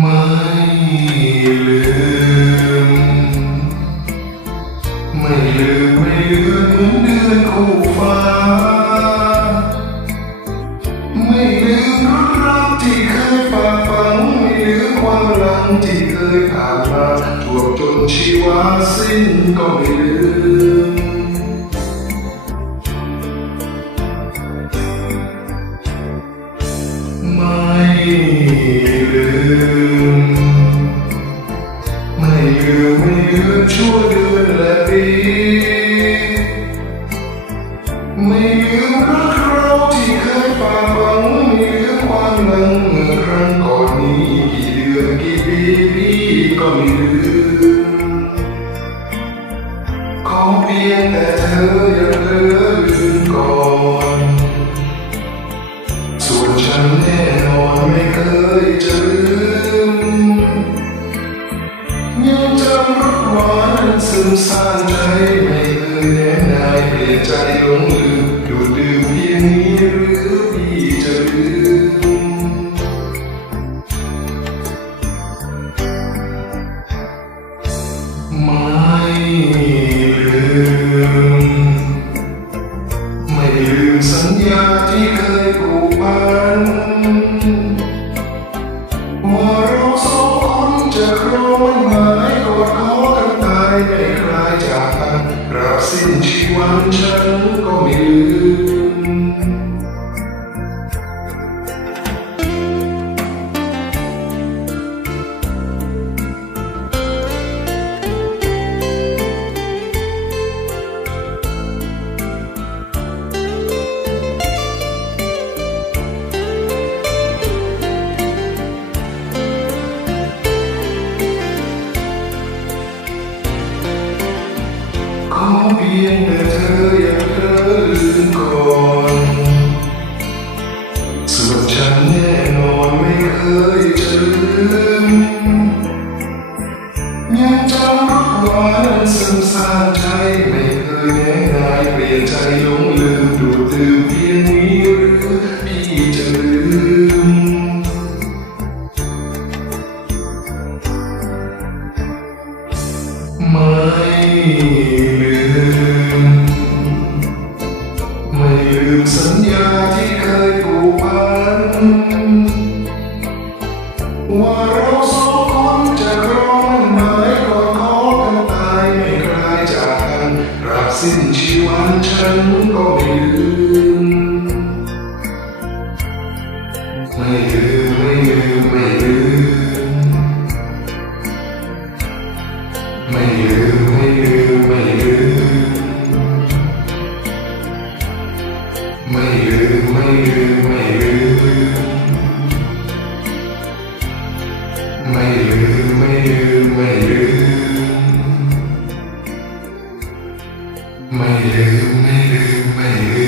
ไม่ลืม ไม่ลืมไม่ลืมดือนคู่ฟ้า ไม่ลืมรักรักที่เคยฝากฝังไรืมความหลังที่เคยผ่านมาจวบจนชีวาสิ้นก็ไม่ลืม ลืมไม่ลืมชั่วเดือนและปีไม่ลืมรักเราที่เคยฝ่าฟังไม่ลืมความหลังเมื่อครั้งก่อนนี้กี่เดือนกี่ปีพี่ก็ไม่ลืมขอเพียงแต่เธออย่าเพ้อลืมก่อนส่วนฉันแน่นอนไม่เคยจะลืมยั จำรักหวานนั้นซึมซ่านใจไม่เคยแน่นายเปลี่ยนใจหลงลืมดูดดื่มเพียงนี้หรือพี่จะลืมไม่ลืม ไม่ลืมสัญญาที่เคยผูกพันว่าเราสองคนจะร วันฉั ยงแต่เธออย่าเธอลืมก่อนส่วนฉันแน่นอนไม่เคยจะลืม สิ้นชีวันฉันก็ไม่ลืมไม่ลืม உண்மையிலே உண்மையிலே உண்மையிலே